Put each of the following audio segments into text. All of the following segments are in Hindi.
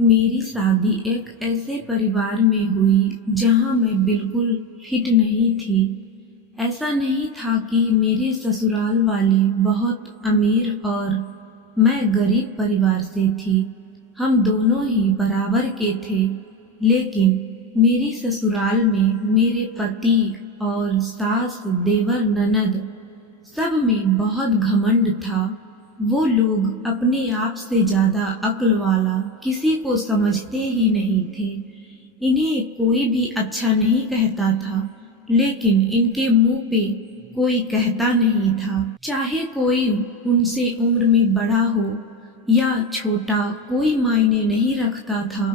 मेरी शादी एक ऐसे परिवार में हुई जहां मैं बिल्कुल फिट नहीं थी। ऐसा नहीं था कि मेरे ससुराल वाले बहुत अमीर और मैं गरीब परिवार से थी। हम दोनों ही बराबर के थे, लेकिन मेरी ससुराल में मेरे पति और सास, देवर, ननद सब में बहुत घमंड था। वो लोग अपने आप से ज्यादा अक्ल वाला किसी को समझते ही नहीं थे। इन्हें कोई भी अच्छा नहीं कहता था, लेकिन इनके मुंह पे कोई कहता नहीं था। चाहे कोई उनसे उम्र में बड़ा हो या छोटा, कोई मायने नहीं रखता था।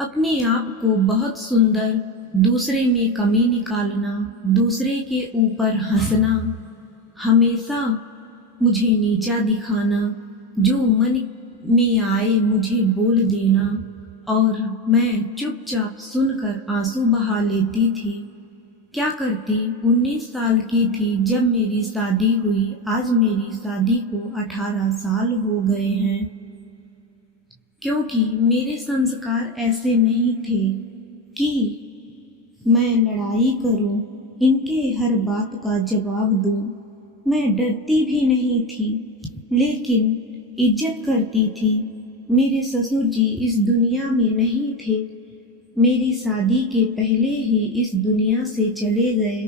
अपने आप को बहुत सुंदर, दूसरे में कमी निकालना, दूसरे के ऊपर हंसना, हमेशा मुझे नीचा दिखाना, जो मन में आए मुझे बोल देना, और मैं चुपचाप सुनकर आंसू बहा लेती थी। क्या करती, 19 साल की थी जब मेरी शादी हुई। आज मेरी शादी को 18 साल हो गए हैं। क्योंकि मेरे संस्कार ऐसे नहीं थे कि मैं लड़ाई करूं, इनके हर बात का जवाब दूं। मैं डरती भी नहीं थी, लेकिन इज्जत करती थी। मेरे ससुर जी इस दुनिया में नहीं थे। मेरी शादी के पहले ही इस दुनिया से चले गए।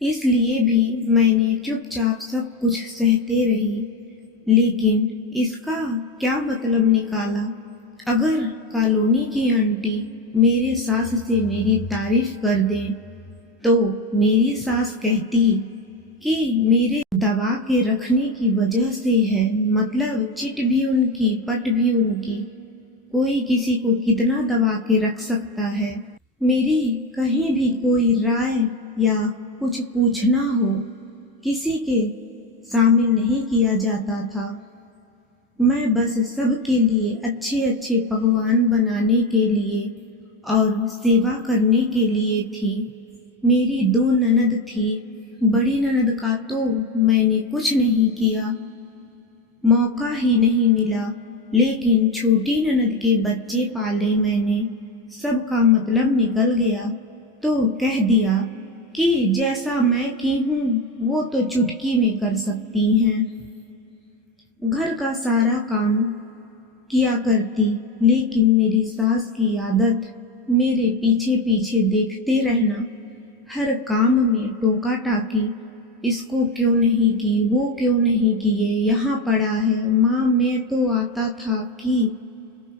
इसलिए भी मैंने चुपचाप सब कुछ सहते रही। लेकिन इसका क्या मतलब निकाला? अगर कॉलोनी की आंटी मेरे सास से मेरी तारीफ कर दें, तो मेरी सास कहती कि मेरे दबा के रखने की वजह से है। मतलब चिट भी उनकी, पट भी उनकी। कोई किसी को कितना दबा के रख सकता है? मेरी कहीं भी कोई राय या कुछ पूछना हो, किसी के शामिल नहीं किया जाता था। मैं बस सबके लिए अच्छे अच्छे पकवान बनाने के लिए और सेवा करने के लिए थी। मेरी 2 ननद थी। बड़ी ननद का तो मैंने कुछ नहीं किया, मौका ही नहीं मिला। लेकिन छोटी ननद के बच्चे पाले मैंने। सबका मतलब निकल गया तो कह दिया कि जैसा मैं की हूँ वो तो चुटकी में कर सकती हैं। घर का सारा काम किया करती, लेकिन मेरी सास की आदत मेरे पीछे पीछे देखते रहना, हर काम में टोका टाकी। इसको क्यों नहीं की, वो क्यों नहीं किए, यहाँ पड़ा है। माँ, मैं तो आता था कि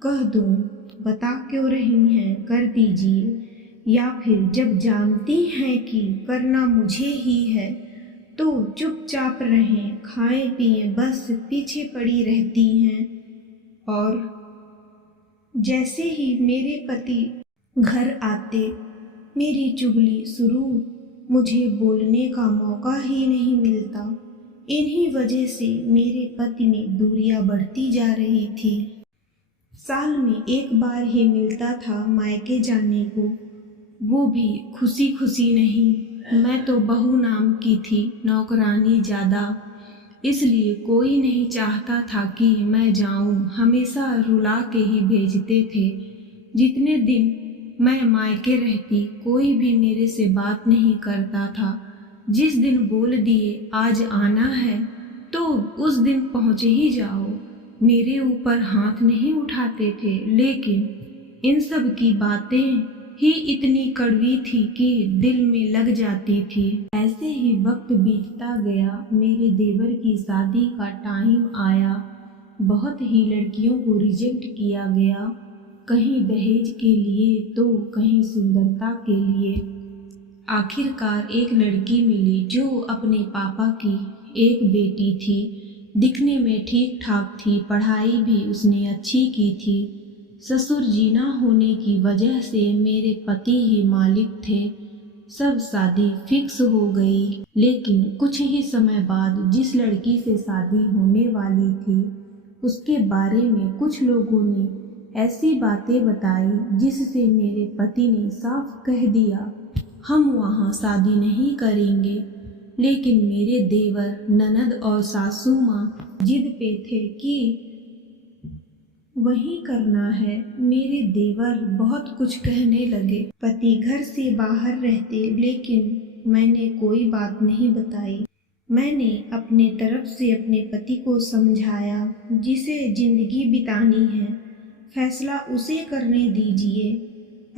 कह दूँ, बता क्यों रही हैं, कर दीजिए। या फिर जब जानती हैं कि करना मुझे ही है तो चुपचाप रहें, खाएं पिएं, बस पीछे पड़ी रहती हैं। और जैसे ही मेरे पति घर आते, मेरी चुगली शुरू। मुझे बोलने का मौका ही नहीं मिलता। इन्हीं वजह से मेरे पति में दूरियां बढ़ती जा रही थी। साल में एक बार ही मिलता था मायके जाने को, वो भी खुशी खुशी नहीं। मैं तो बहू नाम की थी, नौकरानी ज़्यादा, इसलिए कोई नहीं चाहता था कि मैं जाऊं। हमेशा रुला के ही भेजते थे। जितने दिन मैं मायके रहती, कोई भी मेरे से बात नहीं करता था। जिस दिन बोल दिए आज आना है, तो उस दिन पहुँच ही जाओ। मेरे ऊपर हाथ नहीं उठाते थे, लेकिन इन सब की बातें ही इतनी कड़वी थी कि दिल में लग जाती थी। ऐसे ही वक्त बीतता गया। मेरे देवर की शादी का टाइम आया। बहुत ही लड़कियों को रिजेक्ट किया गया, कहीं दहेज के लिए तो कहीं सुंदरता के लिए। आखिरकार एक लड़की मिली जो अपने पापा की एक बेटी थी। दिखने में ठीक ठाक थी, पढ़ाई भी उसने अच्छी की थी। ससुर जी ना होने की वजह से मेरे पति ही मालिक थे। सब शादी फिक्स हो गई, लेकिन कुछ ही समय बाद जिस लड़की से शादी होने वाली थी, उसके बारे में कुछ लोगों ने ऐसी बातें बताई जिससे मेरे पति ने साफ कह दिया, हम वहाँ शादी नहीं करेंगे। लेकिन मेरे देवर, ननद और सासू माँ जिद पे थे कि वही करना है। मेरे देवर बहुत कुछ कहने लगे। पति घर से बाहर रहते, लेकिन मैंने कोई बात नहीं बताई। मैंने अपने तरफ से अपने पति को समझाया, जिसे जिंदगी बितानी है फैसला उसे करने दीजिए।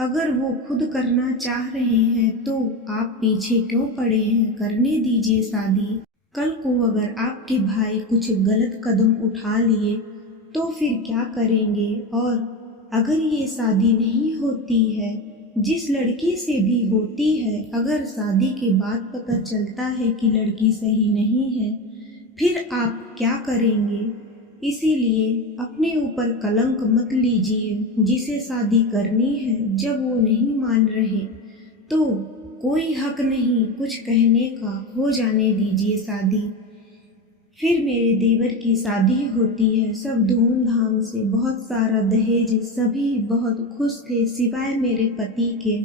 अगर वो खुद करना चाह रहे हैं तो आप पीछे क्यों पड़े हैं, करने दीजिए शादी। कल को अगर आपके भाई कुछ गलत कदम उठा लिए तो फिर क्या करेंगे। और अगर ये शादी नहीं होती है, जिस लड़की से भी होती है, अगर शादी के बाद पता चलता है कि लड़की सही नहीं है, फिर आप क्या करेंगे। इसीलिए अपने ऊपर कलंक मत लीजिए। जिसे शादी करनी है, जब वो नहीं मान रहे तो कोई हक नहीं कुछ कहने का, हो जाने दीजिए शादी। फिर मेरे देवर की शादी होती है, सब धूमधाम से, बहुत सारा दहेज, सभी बहुत खुश थे सिवाय मेरे पति के।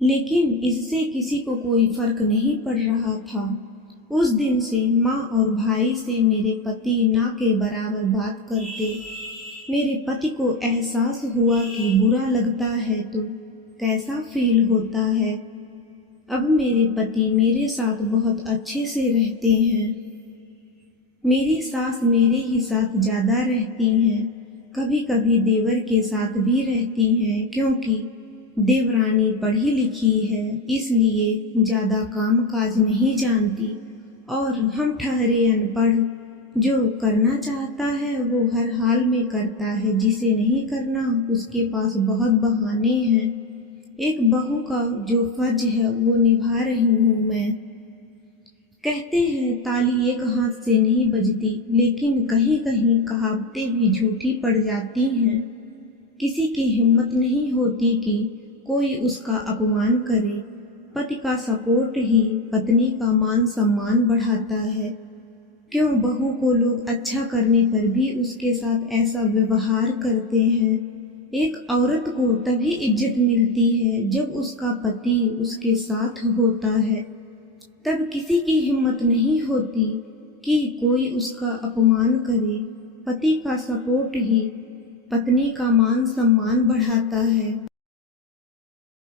लेकिन इससे किसी को कोई फर्क नहीं पड़ रहा था। उस दिन से माँ और भाई से मेरे पति ना के बराबर बात करते। मेरे पति को एहसास हुआ कि बुरा लगता है तो कैसा फील होता है। अब मेरे पति मेरे साथ बहुत अच्छे से रहते हैं। मेरी सास मेरे ही साथ ज़्यादा रहती हैं, कभी कभी देवर के साथ भी रहती हैं, क्योंकि देवरानी पढ़ी लिखी है, इसलिए ज़्यादा काम काज नहीं जानती और हम ठहरे अनपढ़। जो करना चाहता है वो हर हाल में करता है, जिसे नहीं करना उसके पास बहुत बहाने हैं। एक बहू का जो फर्ज है वो निभा रही हूँ मैं। कहते हैं ताली एक हाथ से नहीं बजती, लेकिन कहीं कहीं कहावतें भी झूठी पड़ जाती हैं। किसी की हिम्मत नहीं होती कि कोई उसका अपमान करे। पति का सपोर्ट ही पत्नी का मान सम्मान बढ़ाता है। क्यों बहू को लोग अच्छा करने पर भी उसके साथ ऐसा व्यवहार करते हैं। एक औरत को तभी इज्जत मिलती है जब उसका पति उसके साथ होता है। तब किसी की हिम्मत नहीं होती कि कोई उसका अपमान करे। पति का सपोर्ट ही पत्नी का मान सम्मान बढ़ाता है।